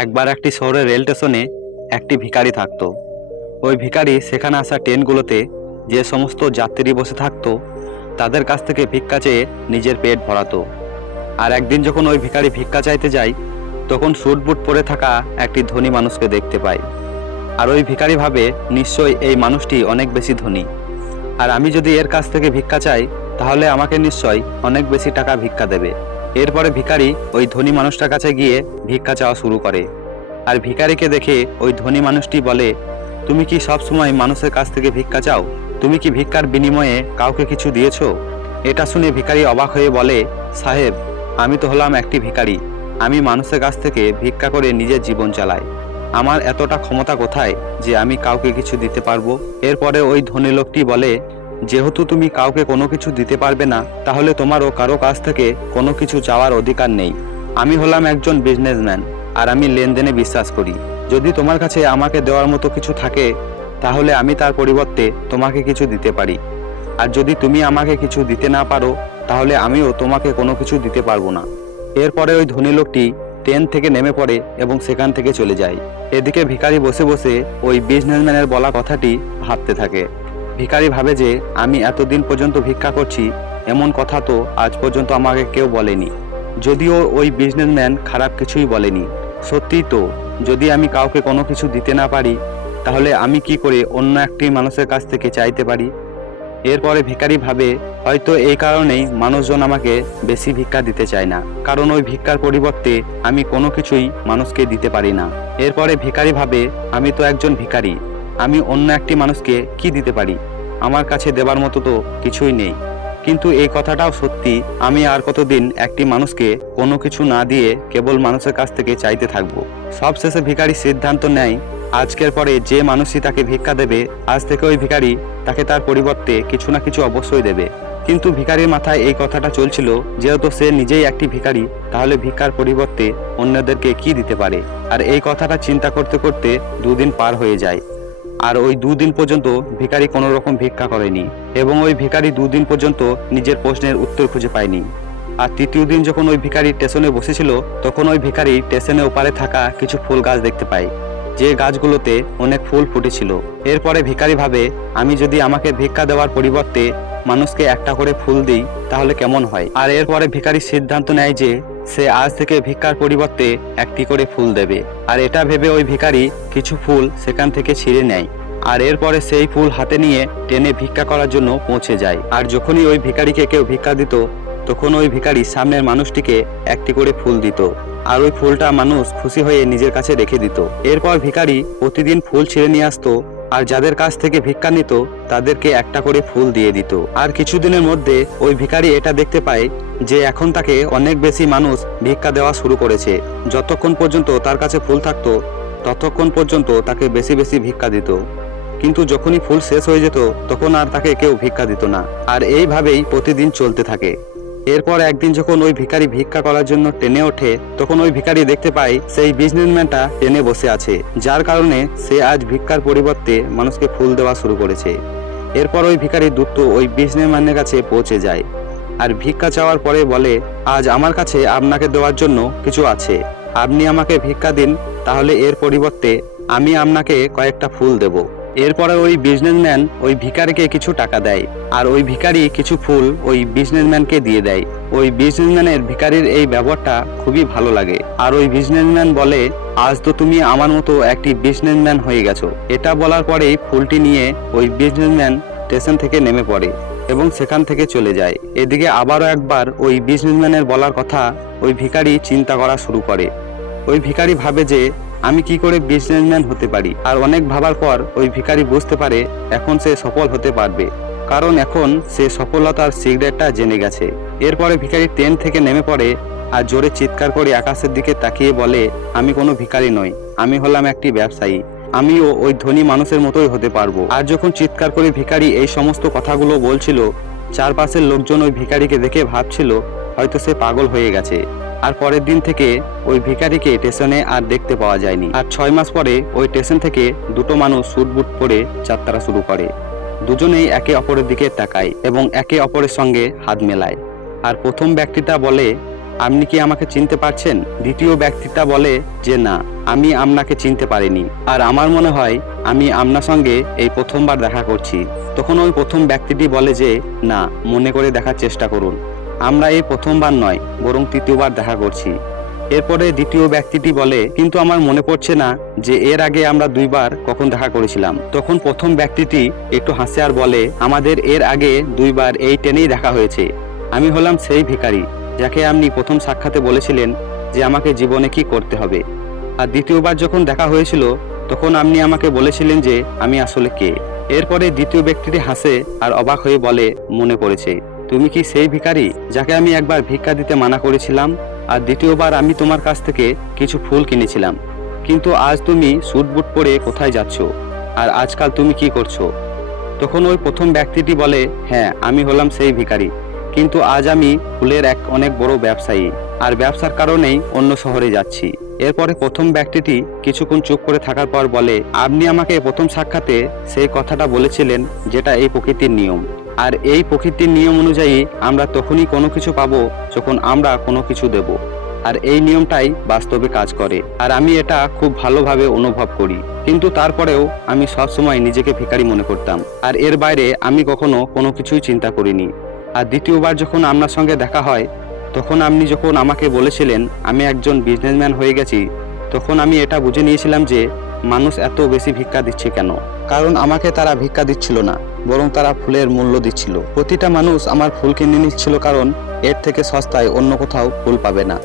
একবার একটি শহরের রেল স্টেশনে একটি ভিখারি থাকতো। ওই ভিখারি সেখানে আসা ট্রেনগুলোতে যে সমস্ত যাত্রী বসে থাকতো, তাদের কাছ থেকে ভিক্ষা চেয়ে নিজের পেট ভরাতো। আর একদিন যখন ওই ভিখারি ভিক্ষা চাইতে যায়, তখন বুট পরে থাকা একটি ধনী মানুষকে দেখতে পায়। আর ওই ভিখারি ভাবে, নিশ্চয়ই এই মানুষটি অনেক বেশি ধনী। আর আমি যদি এর কাছ থেকে ভিক্ষা চাই, তাহলে আমাকে নিশ্চয় অনেক বেশি টাকা ভিক্ষা দেবে। এরপরে ভিখারি ওই ধনী মানুষটার কাছে গিয়ে ভিক্ষা চাওয়া শুরু করে। আর ভিখারিকে দেখে ওই ধনী মানুষটি বলে, তুমি কি সব সময় মানুষের কাছ থেকে ভিক্ষা চাও? তুমি কি ভিক্ষার বিনিময়ে কাউকে কিছু দিয়েছ? এটা শুনে ভিখারি অবাক হয়ে বলে, সাহেব, আমি তো হলাম একটি ভিখারি। আমি মানুষের কাছ থেকে ভিক্ষা করে নিজের জীবন চালাই। আমার এতটা ক্ষমতা কোথায় যে আমি কাউকে কিছু দিতে পারব? এরপরে ওই ধনী লোকটি বলে যেহেতু তুমি কাউকে কোনো কিছু দিতে পারবে না, তাহলে তোমারও কারও কাছ থেকে কোনো কিছু চাওয়ার অধিকার নেই। আমি হলাম একজন বিজনেসম্যান আর আমি লেনদেনে বিশ্বাস করি। যদি তোমার কাছে আমাকে দেওয়ার মতো কিছু থাকে, তাহলে আমি তার পরিবর্তে তোমাকে কিছু দিতে পারি। আর যদি তুমি আমাকে কিছু দিতে না পারো, তাহলে আমিও তোমাকে কোনো কিছু দিতে পারব না। এরপরে ওই ধনী লোকটি ট্রেন থেকে নেমে পড়ে এবং সেখান থেকে চলে যায়। এদিকে ভিখারি বসে বসে ওই বিজনেসম্যানের বলা কথাটি ভাবতে থাকে। ভিখারি ভাবে যে, আমি এতদিন পর্যন্ত ভিক্ষা করছি, এমন কথা তো আজ পর্যন্ত আমাকে কেউ বলেনি। যদিও ওই বিজনেসম্যান খারাপ কিছুই বলেনি। সত্যিই তো, যদি আমি কাউকে কোনো কিছু দিতে না পারি, তাহলে আমি কি করে অন্য একটি মানুষের কাছ থেকে চাইতে পারি? এরপরে ভিখারি ভাবে, হয়তো এই কারণেই মানুষজন আমাকে বেশি ভিক্ষা দিতে চায় না। কারণ ওই ভিক্ষার পরিবর্তে আমি কোনো কিছুই মানুষকে দিতে পারি না। এরপরে ভিখারি ভাবে, আমি তো একজন ভিখারি। আমি অন্য একটি মানুষকে কি দিতে পারি? আমার কাছে দেবার মতো তো কিছুই নেই। কিন্তু এই কথাটাও সত্যি, আমি আর কতদিন একটি মানুষকে কোনো কিছু না দিয়ে কেবল মানুষের কাছ থেকে চাইতে থাকব। সবশেষে ভিখারি সিদ্ধান্ত নেয়, আজকের পরে যে মানুষই তাকে ভিক্ষা দেবে, আজ থেকে ওই ভিখারি তাকে তার পরিবর্তে কিছু না কিছু অবশ্যই দেবে। কিন্তু ভিখারির মাথায় এই কথাটা চলছিল, যেহেতু সে নিজেই একটি ভিখারি, তাহলে ভিক্ষার পরিবর্তে অন্যদেরকে কি দিতে পারে? আর এই কথাটা চিন্তা করতে করতে দুদিন পার হয়ে যায়। আর ওই দুদিন পর্যন্ত ভিখারি কোনো রকম ভিক্ষা করেনি এবং ওই ভিখারি দুদিন পর্যন্ত নিজের প্রশ্নের উত্তর খুঁজে পায়নি। আর তৃতীয় দিন যখন ওই ভিখারি স্টেশনে বসেছিল, তখন ওই ভিখারি স্টেশনে ওপারে থাকা কিছু ফুল গাছ দেখতে পায়। যে গাছগুলোতে অনেক ফুল ফুটেছিল। এরপরে ভিখারি ভাবে, আমি যদি আমাকে ভিক্ষা দেওয়ার পরিবর্তে মানুষকে একটা করে ফুল দিই, তাহলে কেমন হয়? আর এরপরে ভিখারি সিদ্ধান্ত নেয় যে সে আজ থেকে ভিক্ষার পরিবর্তে একটি করে ফুল দেবে। আর এটা ভেবে ওই ভিখারি কিছু ফুল সেখান থেকে ছিঁড়ে নেয়। আর এরপরে সেই ফুল হাতে নিয়ে টেনে ভিক্ষা করার জন্য পৌঁছে যায়। আর যখনই ওই ভিখারিকে কেউ ভিক্ষা দিত, তখন ওই ভিখারি সামনের মানুষটিকে একটি করে ফুল দিত। আর ওই ফুলটা মানুষ খুশি হয়ে নিজের কাছে রেখে দিত। এরপর ভিখারি প্রতিদিন ফুল ছিঁড়ে নিয়ে আসতো আর যাদের কাছ থেকে ভিক্ষা নিত, তাদেরকে একটা করে ফুল দিয়ে দিত। আর কিছুদিনের মধ্যে ওই ভিখারি এটা দেখতে পায় যে এখন তাকে অনেক বেশি মানুষ ভিক্ষা দেওয়া শুরু করেছে। যতক্ষণ পর্যন্ত তার কাছে ফুল থাকতো, ততক্ষণ পর্যন্ত তাকে বেশি বেশি ভিক্ষা দিত। কিন্তু যখনই ফুল শেষ হয়ে যেত, তখন আর তাকে কেউ ভিক্ষা দিত না। আর এইভাবেই প্রতিদিন চলতে থাকে। এরপর একদিন যখন ওই ভিখারি ভিক্ষা করার জন্য টেনে ওঠে, তখন ওই ভিখারি দেখতে পায় সেই বিজনেসম্যানটা টেনে বসে আছে, যার কারণে সে আজ ভিক্ষার পরিবর্তে মানুষকে ফুল দেওয়া শুরু করেছে। এরপর ওই ভিখারি দ্রুত ওই বিজনেসম্যানের কাছে পৌঁছে যায় আর ভিক্ষা চাওয়ার পরে বলে, আজ আমার কাছে আপনাকে দেওয়ার জন্য কিছু আছে। আপনি আমাকে ভিক্ষা দিন, তাহলে এর পরিবর্তে আমি আপনাকে কয়েকটা ফুল দেব। এরপরে ওই বিজনেসম্যান ওই ভিখারিকে কিছু টাকা দেয় আর ওই ভিখারি কিছু ফুল ওই বিজনেসম্যানকে দিয়ে দেয়। ওই বিজনেসম্যানের ভিখারির এই ব্যবহারটা খুবই ভালো লাগে। আর ওই বিজনেসম্যান বলে, আজ তো তুমি আমার মতো একটি বিজনেসম্যান হয়ে গেছো। এটা বলার পরেই ফুলটি নিয়ে ওই বিজনেসম্যান স্টেশন থেকে নেমে পড়ে এবং সেখান থেকে চলে যায়। এদিকে আবারও একবার ওই বিজনেসম্যানের বলার কথা ওই ভিখারি চিন্তা করা শুরু করে। ওই ভিখারি ভাবে যে আমি কি করে বিজনেসম্যান হতে পারি? আর অনেক ভাবার পর ওই ভিখারি বুঝতে পারে এখন সে সফল হতে পারবে। কারণ এখন সে সফলতার সিগারেটটা জেনে গেছে। এরপরে ভিখারি ট্রেন থেকে নেমে পড়ে আর জোরে চিৎকার করে আকাশের দিকে তাকিয়ে বলে, আমি কোনো ভিখারি নই। আমি হলাম একটি ব্যবসায়ী। আমিও ওই ধনী মানুষের মতোই হতে পারব। আর যখন চিৎকার করে ভিখারি এই সমস্ত কথাগুলো বলছিল, চারপাশের লোকজন ওই ভিখারিকে দেখে ভাবছিল, হয়তো সে পাগল হয়ে গেছে। আর পরের দিন থেকে ওই ভিখারিকে স্টেশনে আর দেখতে পাওয়া যায়নি। আর ছয় মাস পরে ওই স্টেশন থেকে দুটো মানুষ সুট বুট পরে যাত্রা শুরু করে। দুজনেই একে অপরের দিকে তাকায় এবং একে অপরের সঙ্গে হাত মেলায়। আর প্রথম ব্যক্তিটা বলে, আপনি কি আমাকে চিনতে পারছেন? দ্বিতীয় ব্যক্তিটা বলে, যে না, আমি আপনাকে চিনতে পারিনি। আর আমার মনে হয়, আমি আপনার সঙ্গে এই প্রথমবার দেখা করছি। তখন ওই প্রথম ব্যক্তিটি বলে যে, না, মনে করে দেখার চেষ্টা করুন। আমরা এই প্রথমবার নয়, বরং তৃতীয়বার দেখা করছি। এরপরে দ্বিতীয় ব্যক্তিটি বলে, কিন্তু আমার মনে পড়ছে না যে এর আগে আমরা দুইবার কখন দেখা করেছিলাম। তখন প্রথম ব্যক্তিটি একটু হাসে আর বলে, আমাদের এর আগে দুইবার এই ট্রেনেই দেখা হয়েছে। আমি হলাম সেই ভিখারি যাকে আপনি প্রথম সাক্ষাতে বলেছিলেন যে আমাকে জীবনে কি করতে হবে। আর দ্বিতীয়বার যখন দেখা হয়েছিল, তখন আপনি আমাকে বলেছিলেন যে আমি আসলে কে? এরপরে দ্বিতীয় ব্যক্তিটি হাসে আর অবাক হয়ে বলে, মনে পড়েছে। তুমি কি সেই ভিখারি যাকে আমি একবার ভিক্ষা দিতে মানা করেছিলাম? আর দ্বিতীয়বার আমি তোমার কাছ থেকে কিছু ফুল কিনেছিলাম। কিন্তু আজ তুমি স্যুট বুট পরে কোথায় যাচ্ছ? আর আজকাল তুমি কি করছ? তখন ওই প্রথম ব্যক্তিটি বলে হ্যাঁ আমি হলাম সেই ভিখারি। কিন্তু আজ আমি ফুলের এক অনেক বড় ব্যবসায়ী। আর ব্যবসার কারণেই অন্য শহরে যাচ্ছি। এরপরে প্রথম ব্যক্তিটি কিছুক্ষণ চুপ করে থাকার পর বলে, আপনি আমাকে প্রথম সাক্ষাতে সেই কথাটা বলেছিলেন, যেটা এই প্রকৃতির নিয়ম। আর এই প্রকৃতির নিয়ম অনুযায়ী আমরা তখনই কোনো কিছু পাবো যখন আমরা কোনো কিছু দেব। আর এই নিয়মটাই বাস্তবে কাজ করে। আর আমি এটা খুব ভালোভাবে অনুভব করি। কিন্তু তারপরেও আমি সবসময় নিজেকে ভিখারি মনে করতাম। আর এর বাইরে আমি কখনো কোনো কিছুই চিন্তা করিনি। আর দ্বিতীয়বার যখন আপনার সঙ্গে দেখা হয়, তখন আপনি যখন আমাকে বলেছিলেন, আমি একজন বিজনেসম্যান হয়ে গেছি, তখন আমি এটা বুঝে নিয়েছিলাম যে মানুষ এত বেশি ভিক্ষা দিচ্ছে কেন? কারণ আমাকে তারা ভিক্ষা দিচ্ছিল না, বরং তারা ফুলের মূল্য দিচ্ছিল। প্রতিটা মানুষ আমার ফুল কিনে নিচ্ছিল কারণ এর থেকে সস্তায় অন্য কোথাও ফুল পাবে না।